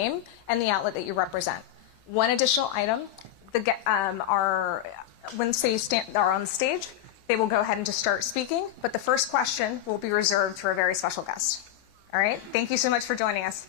name and the outlet that you represent. One additional item, once they are on stage, they will go ahead and just start speaking, but the first question will be reserved for a very special guest. All right, thank you so much for joining us.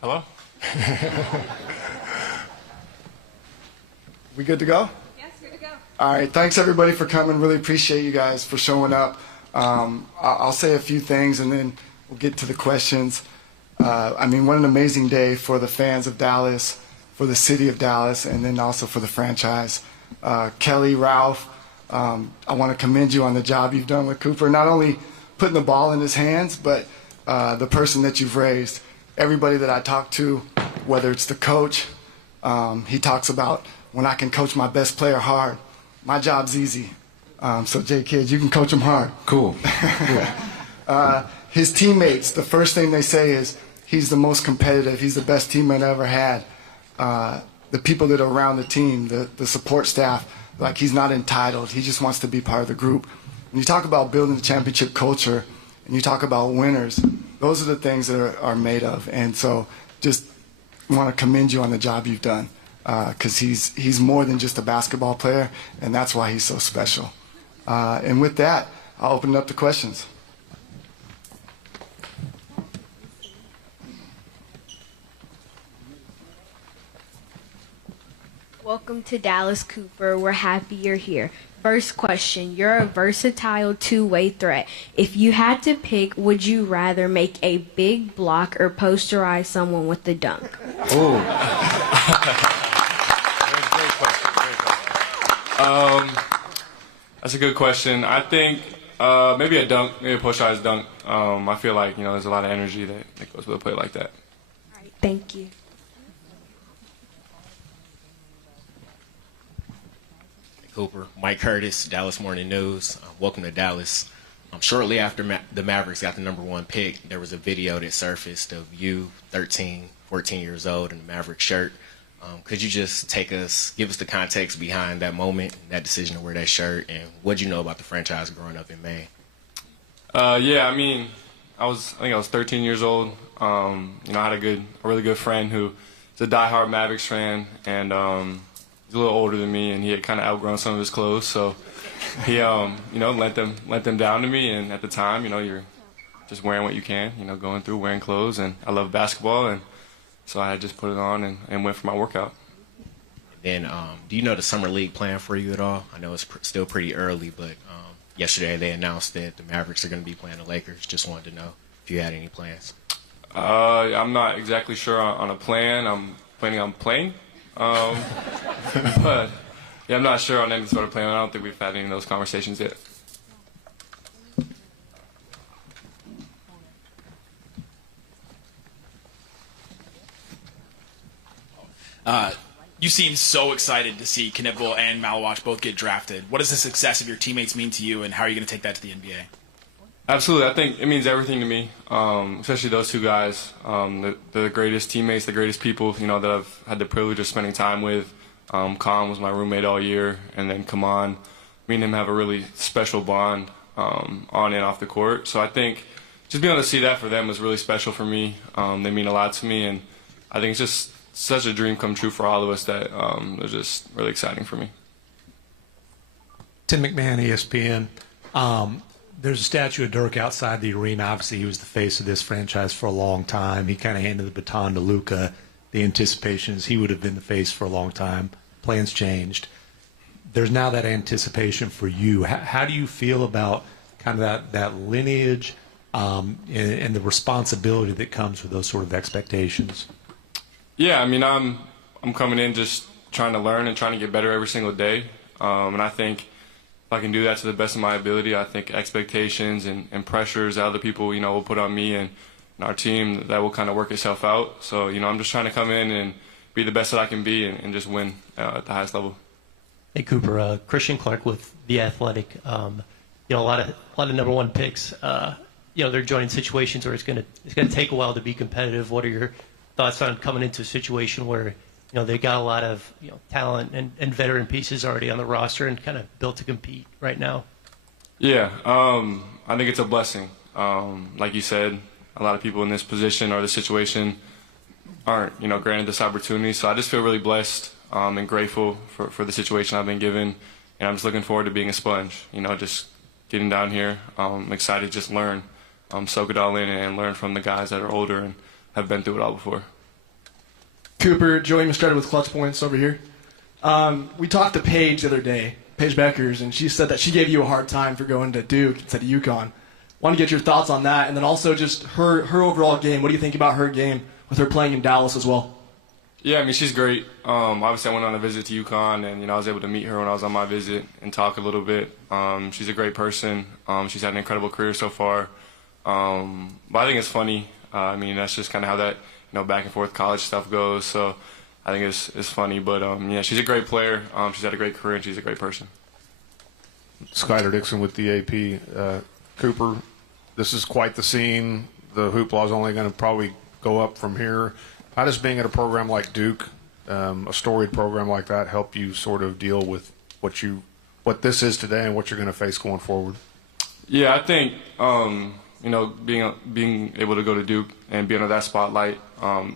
Hello? We good to go? Yes, good to go. All right, thanks everybody for coming. Really appreciate you guys for showing up. I'll say a few things and then we'll get to the questions. I mean, what an amazing day for the fans of Dallas, for the city of Dallas, and then also for the franchise. Kelly, Ralph, I want to commend you on the job you've done with Cooper, not only putting the ball in his hands, but the person that you've raised. Everybody that I talk to, whether it's the coach, he talks about when I can coach my best player hard, my job's easy. So Jay Kids, you can coach him hard. Cool. His teammates, the first thing they say is he's the most competitive, he's the best teammate I ever had. The people that are around the team, the support staff, like he's not entitled, he just wants to be part of the group. When you talk about building the championship culture and you talk about winners, those are the things that are made of. And so just want to commend you on the job you've done, because he's more than just a basketball player, and that's why he's so special. And with that, I'll open it up to questions. Welcome to Dallas, Cooper. We're happy you're here. First question, you're a versatile two-way threat. If you had to pick, would you rather make a big block or posterize someone with the dunk? Oh. Great question. That's a good question. I think maybe a dunk, maybe a posterized dunk. I feel like, there's a lot of energy that goes with a play like that. All right, thank you. Cooper. Mike Curtis, Dallas Morning News. Welcome to Dallas. Shortly after the Mavericks got the #1 pick, there was a video that surfaced of you, 13, 14 years old, in the Mavericks shirt. Could you just give us the context behind that moment, that decision to wear that shirt, and what did you know about the franchise growing up in Maine? Yeah, I mean, I think I was 13 years old. I had a really good friend who is a diehard Mavericks fan, and he's a little older than me, and he had kind of outgrown some of his clothes, so he, lent them down to me. And at the time, you're just wearing what you can, going through wearing clothes, and I love basketball, and so I just put it on and went for my workout. And do you know the summer league plan for you at all? I know it's still pretty early, but yesterday they announced that the Mavericks are going to be playing the Lakers. Just wanted to know if you had any plans. I'm not exactly sure on a plan. I'm planning on playing. But yeah, I'm not sure on any sort of plan. I don't think we've had any of those conversations yet. You seem so excited to see Knipple and Malawach both get drafted. What does the success of your teammates mean to you, and how are you going to take that to the NBA? Absolutely. I think it means everything to me, especially those two guys. They're the greatest teammates, the greatest people, that I've had the privilege of spending time with. Khan was my roommate all year, and then Kaman, me and him have a really special bond on and off the court. So I think just being able to see that for them was really special for me. They mean a lot to me, and I think it's just such a dream come true for all of us that they're just really exciting for me. Tim McMahon, ESPN. There's a statue of Dirk outside the arena. Obviously, he was the face of this franchise for a long time. He kind of handed the baton to Luka. The anticipation is he would have been the face for a long time. Plans changed. There's now that anticipation for you. How do you feel about kind of that lineage and the responsibility that comes with those sort of expectations? Yeah, I mean, I'm coming in just trying to learn and trying to get better every single day. And I think if I can do that to the best of my ability, I think expectations and pressures that other people, will put on me and our team, that will kind of work itself out. So, I'm just trying to come in and be the best that I can be and just win at the highest level. Hey, Cooper, Christian Clark with The Athletic. A lot of #1 picks. They're joining situations where it's gonna take a while to be competitive. What are your thoughts on coming into a situation where they got a lot of talent and veteran pieces already on the roster and kind of built to compete right now? Yeah, I think it's a blessing. Like you said, a lot of people in this position or this situation aren't granted this opportunity. So I just feel really blessed and grateful for the situation I've been given, and I'm just looking forward to being a sponge. Just getting down here. I'm excited to just learn, soak it all in, and learn from the guys that are older and have been through it all before. Cooper, Joey Mastretta with Clutch Points over here. We talked to Paige the other day, Paige Beckers, and she said that she gave you a hard time for going to Duke instead of UConn. Want to get your thoughts on that, and then also just her overall game. What do you think about her game with her playing in Dallas as well? Yeah, I mean, she's great. Obviously, I went on a visit to UConn, and I was able to meet her when I was on my visit and talk a little bit. She's a great person. She's had an incredible career so far. But I think it's funny. That's just kind of how that back and forth college stuff goes. So I think it's funny. But yeah, she's a great player. She's had a great career, and she's a great person. Skyler Dixon with the AP. Cooper, this is quite the scene. The hoopla is only going to probably go up from here. How does being at a program like Duke, a storied program like that, help you sort of deal with what this is today and what you're going to face going forward? Yeah, I think being able to go to Duke and be under that spotlight,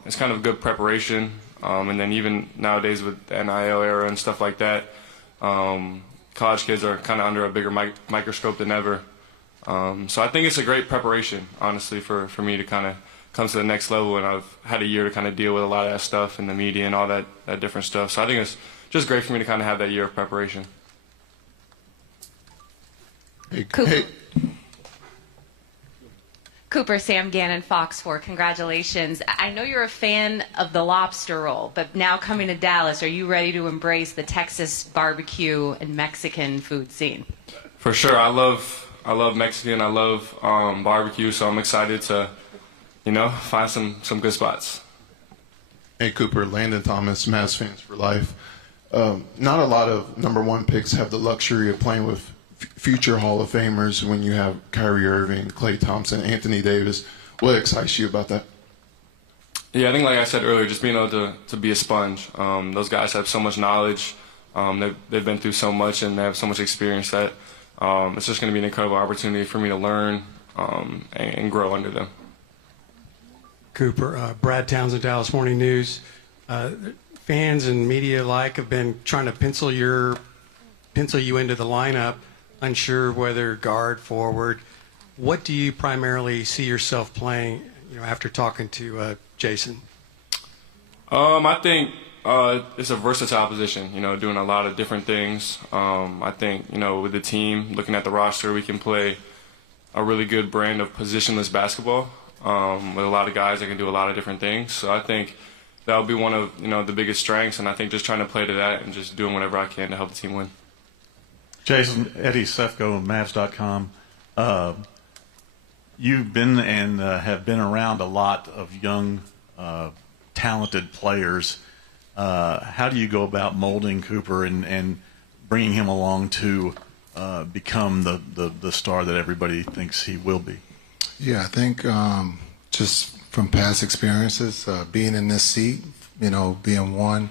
it's kind of good preparation. And then even nowadays with the NIL era and stuff like that, college kids are kind of under a bigger microscope than ever. So I think it's a great preparation, honestly, for me to kind of come to the next level. And I've had a year to kind of deal with a lot of that stuff and the media and all that different stuff. So I think it's just great for me to kind of have that year of preparation. Cooper, Sam Gannon, Fox 4, congratulations. I know you're a fan of the lobster roll, but now coming to Dallas, are you ready to embrace the Texas barbecue and Mexican food scene? For sure. I love Mexican. I love barbecue, so I'm excited to, find some good spots. Hey, Cooper, Landon Thomas, Mavs Fans for Life. Not a lot of number one picks have the luxury of playing with future Hall of Famers when you have Kyrie Irving, Klay Thompson, Anthony Davis. What excites you about that? Yeah, I think like I said earlier, just being able to be a sponge. Those guys have so much knowledge. They've been through so much and they have so much experience that it's just going to be an incredible opportunity for me to learn and grow under them. Cooper, Brad Townsend, Dallas Morning News. Fans and media alike have been trying to pencil you into the lineup, unsure whether guard, forward. What do you primarily see yourself playing, after talking to Jason? I think it's a versatile position, doing a lot of different things. I think, with the team, looking at the roster, we can play a really good brand of positionless basketball with a lot of guys that can do a lot of different things. So I think that'll be one of, the biggest strengths, and I think just trying to play to that and just doing whatever I can to help the team win. Jason, Eddie Sefko, Mavs.com. You've been and have been around a lot of young, talented players. How do you go about molding Cooper and bringing him along to become the star that everybody thinks he will be? Yeah, I think just from past experiences, being in this seat, being one,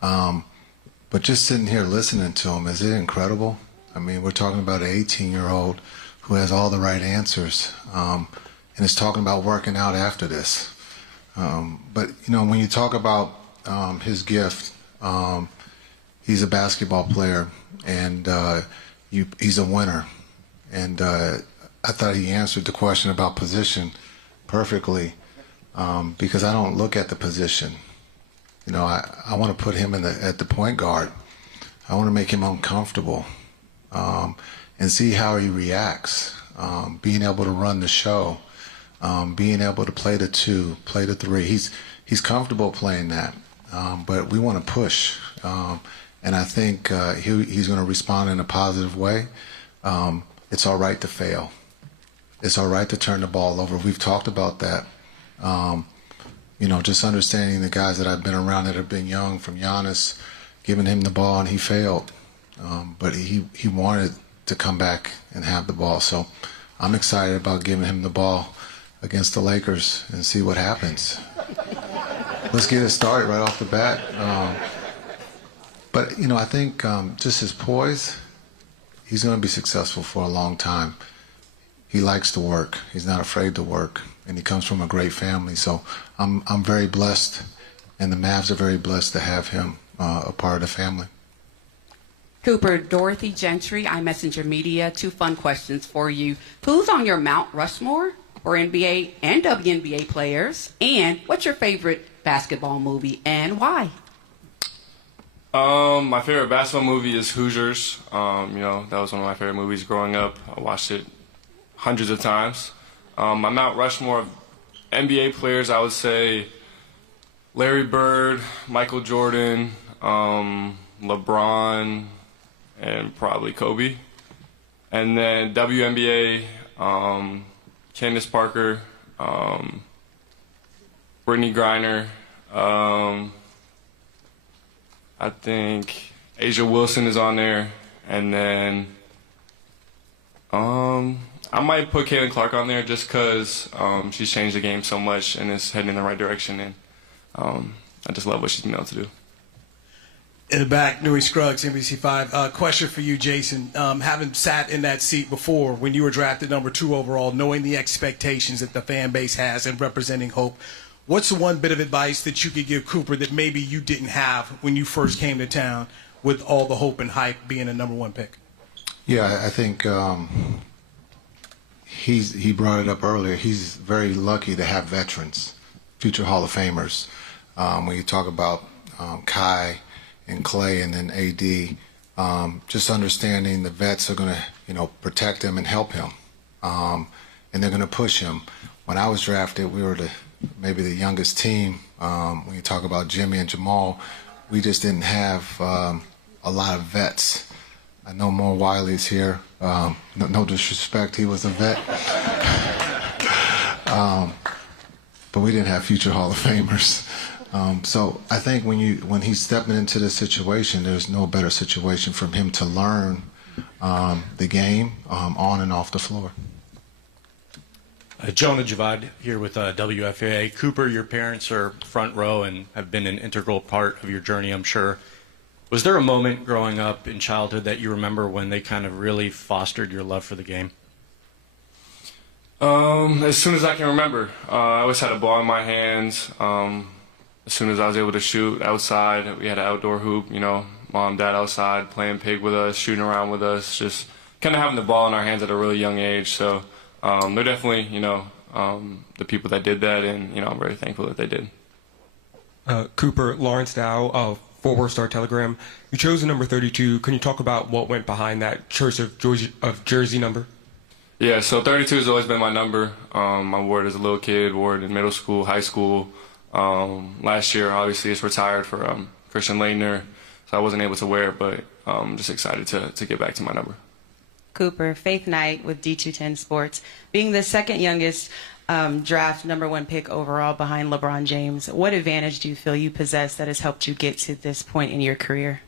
but just sitting here listening to him, is it incredible? I mean, we're talking about an 18-year-old who has all the right answers, and is talking about working out after this. But, when you talk about his gift, he's a basketball player, and he's a winner. And I thought he answered the question about position perfectly, because I don't look at the position. I want to put him at the point guard. I want to make him uncomfortable and see how he reacts, being able to run the show, being able to play the 2, play the 3. He's comfortable playing that, but we want to push. And I think he's going to respond in a positive way. It's all right to fail. It's all right to turn the ball over. We've talked about that. Just understanding the guys that I've been around that have been young, from Giannis, giving him the ball and he failed. But he wanted to come back and have the ball. So I'm excited about giving him the ball against the Lakers and see what happens. Let's get it started right off the bat. But, I think just his poise, he's going to be successful for a long time. He likes to work. He's not afraid to work. And he comes from a great family. So I'm very blessed, and the Mavs are very blessed to have him a part of the family. Cooper, Dorothy Gentry, iMessenger Media. 2 fun questions for you. Who's on your Mount Rushmore for NBA and WNBA players? And what's your favorite basketball movie and why? My favorite basketball movie is Hoosiers. That was one of my favorite movies growing up. I watched it hundreds of times. My Mount Rushmore of NBA players, I would say Larry Bird, Michael Jordan, LeBron, and probably Kobe. And then WNBA, Candace Parker, Brittany Griner, I think Asia Wilson is on there, and then I might put Caitlin Clark on there just because she's changed the game so much and is heading in the right direction, and I just love what she's been able to do. In the back, Nui Scruggs, NBC5. Question for you, Jason. Having sat in that seat before when you were drafted number 2 overall, knowing the expectations that the fan base has and representing hope, what's the one bit of advice that you could give Cooper that maybe you didn't have when you first came to town with all the hope and hype being a number 1 pick? Yeah, I think he brought it up earlier. He's very lucky to have veterans, future Hall of Famers. When you talk about Kai and Klay and then AD, just understanding the vets are going to, protect him and help him, and they're going to push him. When I was drafted, we were maybe the youngest team. When you talk about Jimmy and Jamal, we just didn't have a lot of vets. I know Mo Wiley's here. No disrespect, he was a vet. But we didn't have future Hall of Famers. So I think when he's stepping into this situation, there's no better situation for him to learn the game on and off the floor. Jonah Javad here with WFAA. Cooper, your parents are front row and have been an integral part of your journey, I'm sure. Was there a moment growing up in childhood that you remember when they kind of really fostered your love for the game? As soon as I can remember. I always had a ball in my hands. As soon as I was able to shoot outside, we had an outdoor hoop, mom, dad outside playing pig with us, shooting around with us, just kind of having the ball in our hands at a really young age. So they're definitely, the people that did that, and, I'm very thankful that they did. Cooper, Lawrence Dow, Fort Worth Star Telegram. You chose the number 32. Can you talk about what went behind that choice of jersey number? Yeah, so 32 has always been my number. I wore it as a little kid, wore it in middle school, high school. Last year, obviously, it's retired for Christian Laettner, so I wasn't able to wear it, but I'm just excited to get back to my number. Cooper, Faith Knight with D210 Sports. Being the second youngest draft #1 pick overall behind LeBron James, what advantage do you feel you possess that has helped you get to this point in your career?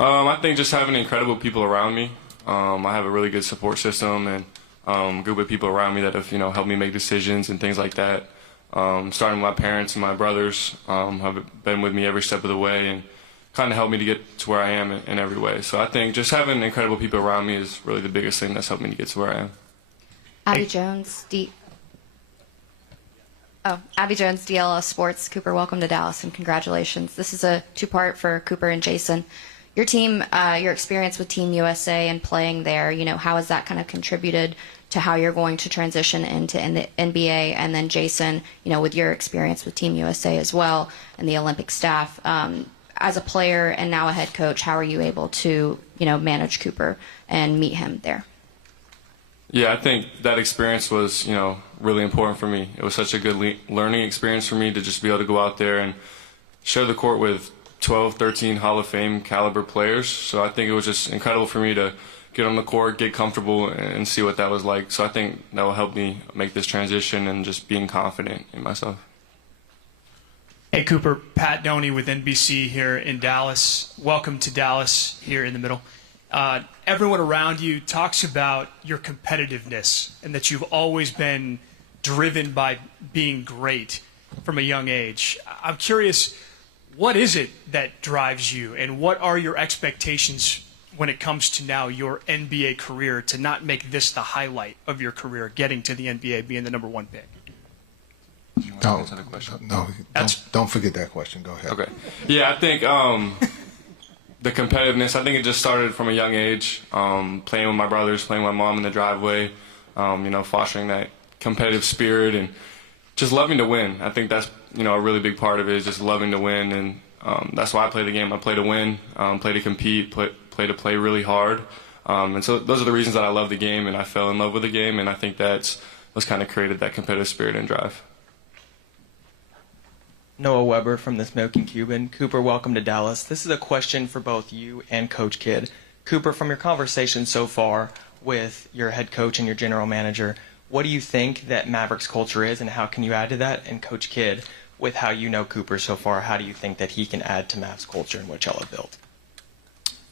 I think just having incredible people around me. I have a really good support system and a group of people around me that have helped me make decisions and things like that. Starting with my parents and my brothers have been with me every step of the way and kind of helped me to get to where I am in every way. So I think just having incredible people around me is really the biggest thing that's helped me to get to where I am. Abby Jones, DLS Sports. Cooper, welcome to Dallas and congratulations. This is a two-part for Cooper and Jason. Your team, your experience with Team USA and playing there, how has that kind of contributed to how you're going to transition into the NBA? And then Jason, with your experience with Team USA as well and the Olympic staff, as a player and now a head coach, how are you able to, manage Cooper and meet him there? Yeah, I think that experience was, really important for me. It was such a good learning experience for me to just be able to go out there and share the court with 12, 13 Hall of Fame caliber players. So I think it was just incredible for me to get on the court, get comfortable, and see what that was like. So I think that will help me make this transition and just being confident in myself. Hey, Cooper, Pat Doney with NBC here in Dallas. Welcome to Dallas here in the middle. Everyone around you talks about your competitiveness and that you've always been driven by being great from a young age. I'm curious, what is it that drives you, and what are your expectations when it comes to now your NBA career, to not make this the highlight of your career, getting to the NBA, being the #1 pick? Don't forget that question. Go ahead. Okay. Yeah, I think the competitiveness, I think it just started from a young age, playing with my brothers, playing with my mom in the driveway, fostering that competitive spirit and just loving to win. I think that's, a really big part of it is just loving to win, and that's why I play the game. I play to win, play to compete, play to play really hard. And so those are the reasons that I love the game and I fell in love with the game, and I think that's what's kind of created that competitive spirit and drive. Noah Weber from the Smoking Cuban. Cooper, welcome to Dallas. This is a question for both you and Coach Kidd. Cooper, from your conversation so far with your head coach and your general manager, what do you think that Mavericks culture is, and how can you add to that? And Coach Kidd, with how you know Cooper so far, how do you think that he can add to Mavs culture and what y'all have built?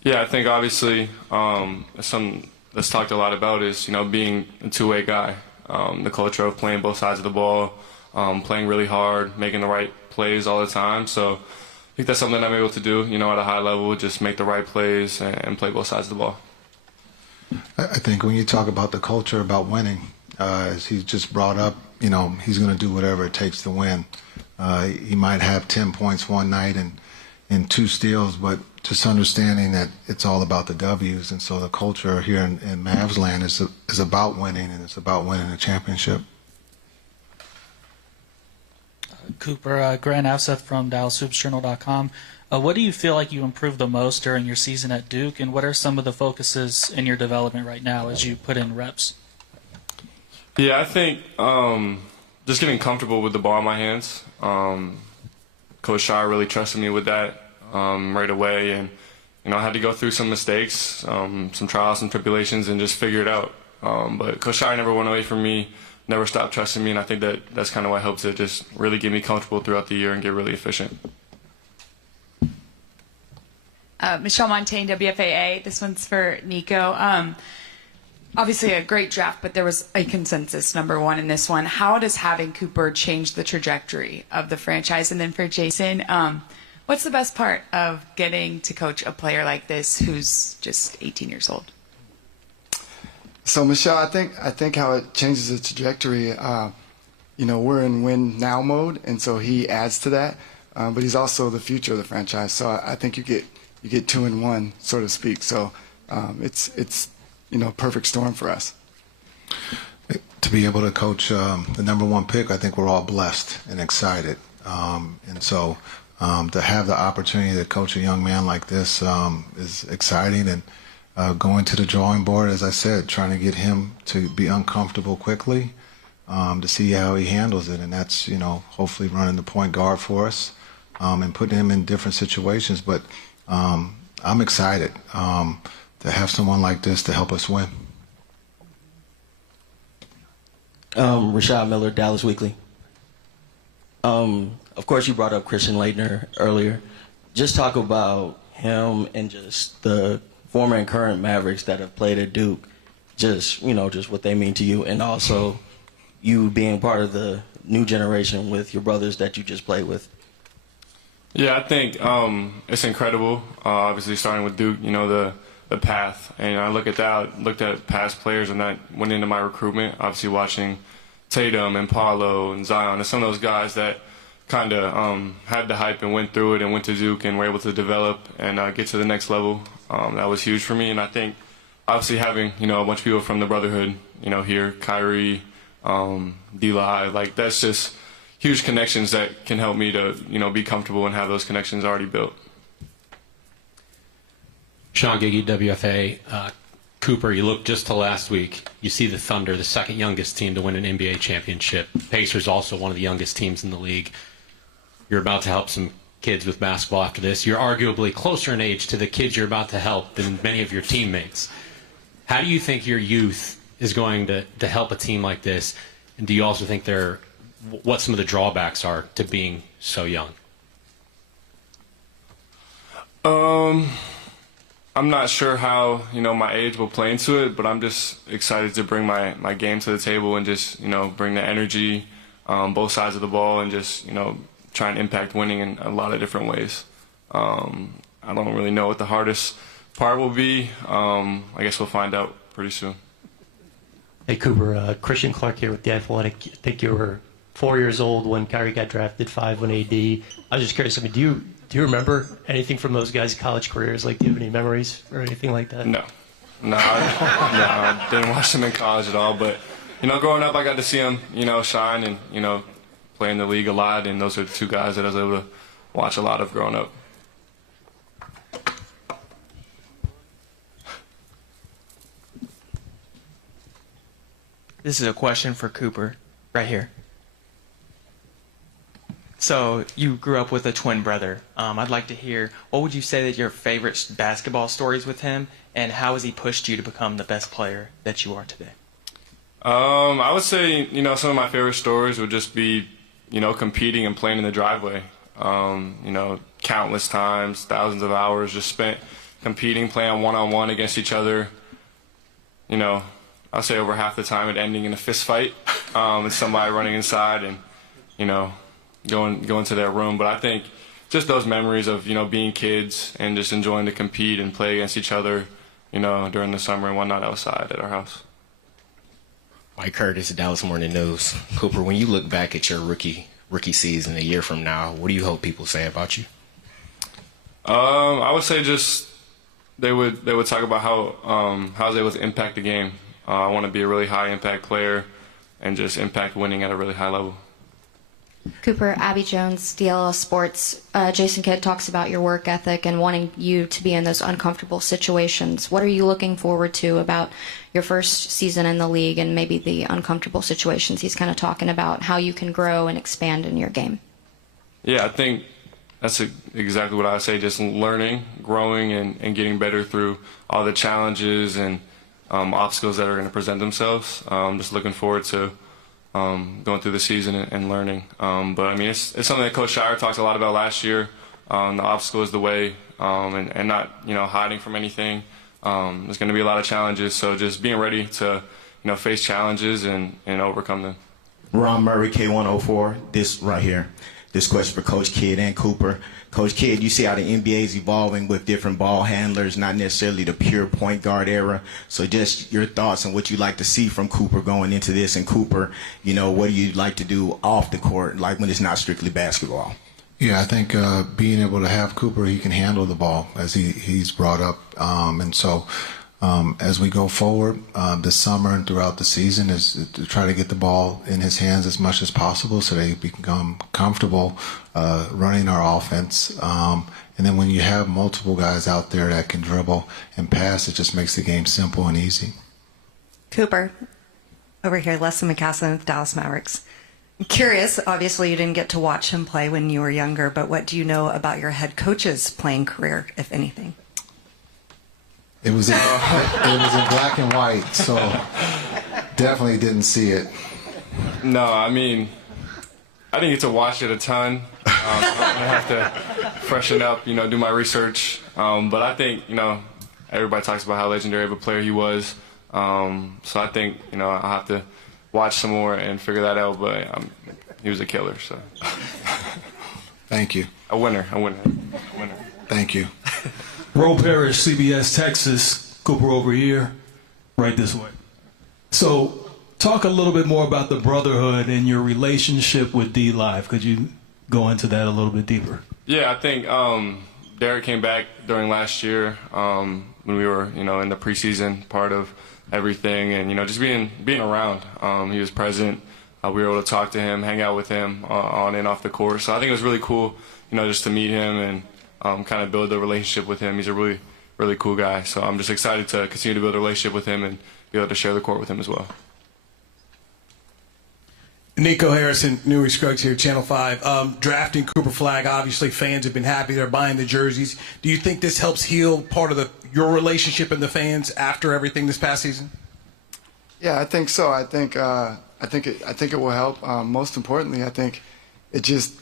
Yeah, I think obviously something that's talked a lot about is, being a two-way guy. The culture of playing both sides of the ball, playing really hard, making the right plays all the time. So I think that's something I'm able to do, at a high level, just make the right plays and play both sides of the ball. I think when you talk about the culture about winning, as he just brought up, he's going to do whatever it takes to win. He might have 10 points one night and 2 steals, but just understanding that it's all about the W's. And so the culture here in Mavs land is about winning, and it's about winning a championship. Cooper, Grant Afseth from DallasHoopsJournal.com. What do you feel like you improved the most during your season at Duke, and what are some of the focuses in your development right now as you put in reps? Yeah, I think just getting comfortable with the ball in my hands. Coach Shire really trusted me with that right away, and I had to go through some mistakes, some trials, some tribulations, and just figure it out. But Coach Shire never went away from me. never stopped trusting me, and I think that's kind of what helps it just really get me comfortable throughout the year and get really efficient. Michelle Montaigne, WFAA. This one's for Nico. Obviously a great draft, but there was a consensus number one in this one. How does having Cooper change the trajectory of the franchise? And then for Jason, what's the best part of getting to coach a player like this who's just 18 years old? So Michelle, I think how it changes the trajectory. We're in win now mode, and so he adds to that. But he's also the future of the franchise. So I think you get 2-in-1, so to speak. So it's perfect storm for us. To be able to coach the number one pick, I think we're all blessed and excited. And so to have the opportunity to coach a young man like this is exciting. And going to the drawing board, as I said, trying to get him to be uncomfortable quickly to see how he handles it. And that's, hopefully running the point guard for us and putting him in different situations. But I'm excited to have someone like this to help us win. Rashad Miller, Dallas Weekly. Of course, you brought up Christian Laettner earlier. Just talk about him and just the former and current Mavericks that have played at Duke, just what they mean to you, and also you being part of the new generation with your brothers that you just played with. Yeah, I think it's incredible. Obviously, starting with Duke, the path, and I looked at past players, and that went into my recruitment. Obviously, watching Tatum and Paolo and Zion, and some of those guys that kind of had the hype and went through it and went to Duke and were able to develop and get to the next level. That was huge for me, and I think obviously having a bunch of people from the Brotherhood, here, Kyrie, D-Live, like that's just huge connections that can help me to be comfortable and have those connections already built. Sean Giggy, WFA. Cooper, you look just to last week. You see the Thunder, the second youngest team to win an NBA championship. Pacers also one of the youngest teams in the league. You're about to help some kids with basketball after this. You're arguably closer in age to the kids you're about to help than many of your teammates. How do you think your youth is going to help a team like this? And do you also think what some of the drawbacks are to being so young? I'm not sure how my age will play into it, but I'm just excited to bring my game to the table and just bring the energy, both sides of the ball, and just try and impact winning in a lot of different ways. I don't really know what the hardest part will be. I guess we'll find out pretty soon. Hey Cooper, Christian Clark here with The Athletic. I think you were 4 years old when Kyrie got drafted, 5 when AD. I was just curious, do you remember anything from those guys' college careers? Like, do you have any memories or anything like that? No, I didn't watch them in college at all. But growing up, I got to see them, shine and play in the league a lot. And those are the two guys that I was able to watch a lot of growing up. This is a question for Cooper, right here. So you grew up with a twin brother. I'd like to hear, what would you say that your favorite basketball stories with him, and how has he pushed you to become the best player that you are today? I would say, some of my favorite stories would just be, competing and playing in the driveway. Countless times, thousands of hours just spent competing, playing one-on-one against each other. I'll say over half the time it ending in a fist fight, and somebody running inside and, going to their room. But I think just those memories of, being kids and just enjoying to compete and play against each other, during the summer and whatnot outside at our house. Mike Curtis, Dallas Morning News. Cooper, when you look back at your rookie season a year from now, what do you hope people say about you? I would say just they would talk about how I was able to impact the game. I want to be a really high impact player and just impact winning at a really high level. Cooper, Abby Jones, DLL Sports. Jason Kidd talks about your work ethic and wanting you to be in those uncomfortable situations. What are you looking forward to about your first season in the league and maybe the uncomfortable situations? He's kind of talking about how you can grow and expand in your game. Yeah, I think that's exactly what I say, just learning, growing, and getting better through all the challenges and obstacles that are going to present themselves. Just looking forward to going through the season and learning. But I mean, it's something that Coach Shire talks a lot about last year. The obstacle is the way, and not hiding from anything. There's going to be a lot of challenges, so just being ready to face challenges and overcome them. Ron Murray, K104. This right here. This question for Coach Kidd and Cooper. Coach Kidd, you see how the NBA is evolving with different ball handlers, not necessarily the pure point guard era. So just your thoughts on what you'd like to see from Cooper going into this. And Cooper, what do you like to do off the court, like when it's not strictly basketball? Yeah, I think being able to have Cooper, he can handle the ball, as he's brought up. And so as we go forward this summer and throughout the season is to try to get the ball in his hands as much as possible so they become comfortable running our offense. And then when you have multiple guys out there that can dribble and pass, it just makes the game simple and easy. Cooper, over here, Leslie McCaslin with the Dallas Mavericks. I'm curious, obviously you didn't get to watch him play when you were younger, but what do you know about your head coach's playing career, if anything? It was in black and white, so definitely didn't see it. No, I mean, I didn't get to watch it a ton. I'm gonna have to freshen up, do my research. But I think, everybody talks about how legendary of a player he was. So I think, I'll have to watch some more and figure that out. But he was a killer. So. Thank you. A winner. Thank you. Ro Parrish, CBS Texas. Cooper over here, right this way. So talk a little bit more about the brotherhood and your relationship with D-Live. Could you go into that a little bit deeper? Yeah, I think Derek came back during last year when we were, in the preseason part of everything, and just being around. He was present. We were able to talk to him, hang out with him on and off the court. So I think it was really cool, just to meet him and kind of build a relationship with him. He's a really, really cool guy. So I'm just excited to continue to build a relationship with him and be able to share the court with him as well. Nico Harrison, Newy Scruggs here, Channel 5. Drafting Cooper Flagg, obviously fans have been happy. They're buying the jerseys. Do you think this helps heal part of your relationship and the fans after everything this past season? Yeah, I think so. I think it will help. Most importantly, I think it just,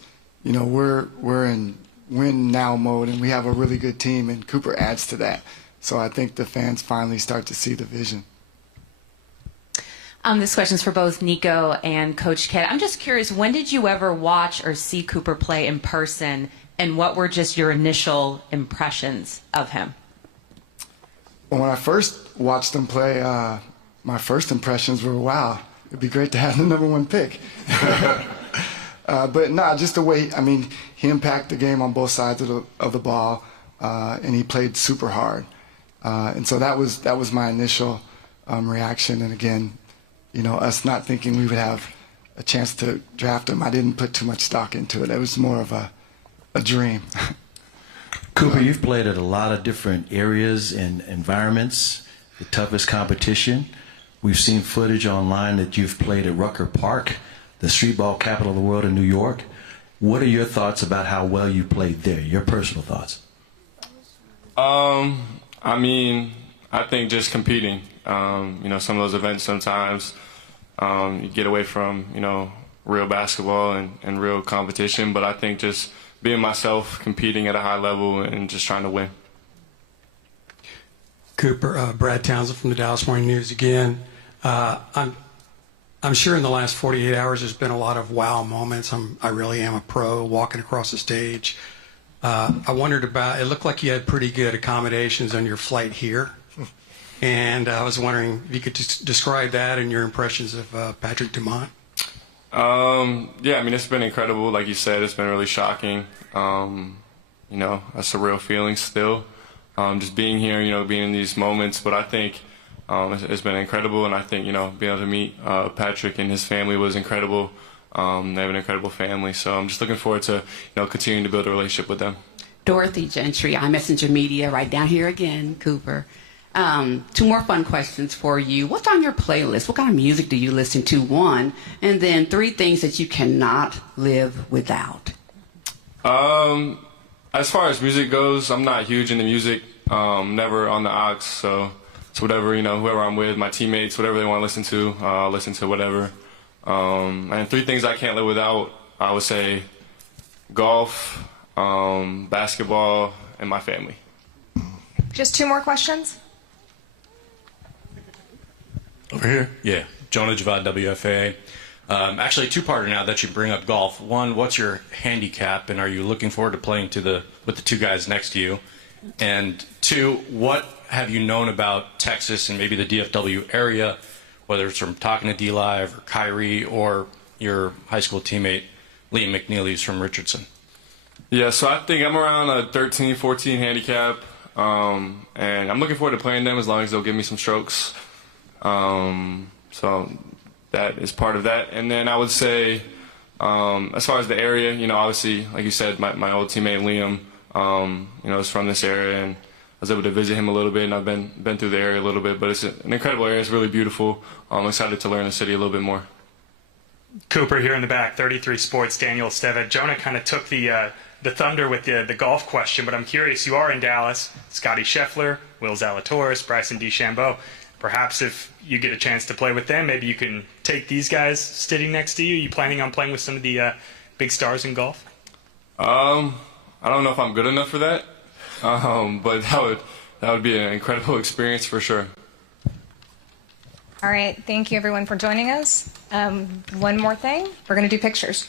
we're in win now mode, and we have a really good team, and Cooper adds to that. So I think the fans finally start to see the vision. This question's for both Nico and Coach Kidd. I'm just curious, when did you ever watch or see Cooper play in person, and what were just your initial impressions of him? Well, when I first watched him play, my first impressions were, wow, it'd be great to have the #1 pick. But no, just the way, he impacted the game on both sides of the ball, and he played super hard. And so that was my initial reaction. And again, us not thinking we would have a chance to draft him, I didn't put too much stock into it. It was more of a dream. Cooper, you've played at a lot of different areas and environments, the toughest competition. We've seen footage online that you've played at Rucker Park, the street ball capital of the world in New York. What are your thoughts about how well you played there, your personal thoughts? I think just competing. Some of those events sometimes you get away from, real basketball and real competition. But I think just being myself, competing at a high level, and just trying to win. Cooper, Brad Townsend from the Dallas Morning News again. I'm sure in the last 48 hours there's been a lot of wow moments. I really am a pro walking across the stage. I wondered about, it looked like you had pretty good accommodations on your flight here. And I was wondering if you could just describe that and your impressions of Patrick Dumont. It's been incredible. Like you said, it's been really shocking. A surreal feeling still. Just being here, being in these moments. But I think it's been incredible, and I think, being able to meet Patrick and his family was incredible. They have an incredible family, so I'm just looking forward to, continuing to build a relationship with them. Dorothy Gentry, iMessenger Media, right down here again, Cooper. 2 more fun questions for you. What's on your playlist? What kind of music do you listen to, 1? And then 3 things that you cannot live without. As far as music goes, I'm not huge into music. Never on the aux, so whatever, whoever I'm with, my teammates, whatever they want to listen to, I'll listen to whatever. And 3 things I can't live without, I would say golf, basketball, and my family. Just 2 more questions. Over here? Yeah. Jonah Javad, WFAA. Actually, 2-parter now that you bring up golf. 1, what's your handicap, and are you looking forward to playing with the 2 guys next to you? And 2, what have you known about Texas and maybe the DFW area, whether it's from talking to D-Live or Kyrie or your high school teammate Liam McNeely, who's from Richardson? Yeah, so I think I'm around a 13, 14 handicap, and I'm looking forward to playing them as long as they'll give me some strokes. So that is part of that. And then I would say, as far as the area, obviously, like you said, my old teammate Liam, is from this area, and I was able to visit him a little bit, and I've been through the area a little bit. But it's an incredible area. It's really beautiful. I'm excited to learn the city a little bit more. Cooper here in the back, 33 Sports, Daniel Stevet. Jonah kind of took the thunder with the golf question, but I'm curious, you are in Dallas. Scotty Scheffler, Will Zalatoris, Bryson DeChambeau. Perhaps if you get a chance to play with them, maybe you can take these guys sitting next to you. Are you planning on playing with some of the big stars in golf? I don't know if I'm good enough for that, but that would be an incredible experience for sure. All right. Thank you, everyone, for joining us. One more thing. We're going to do pictures.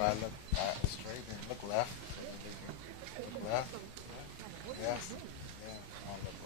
Everybody look.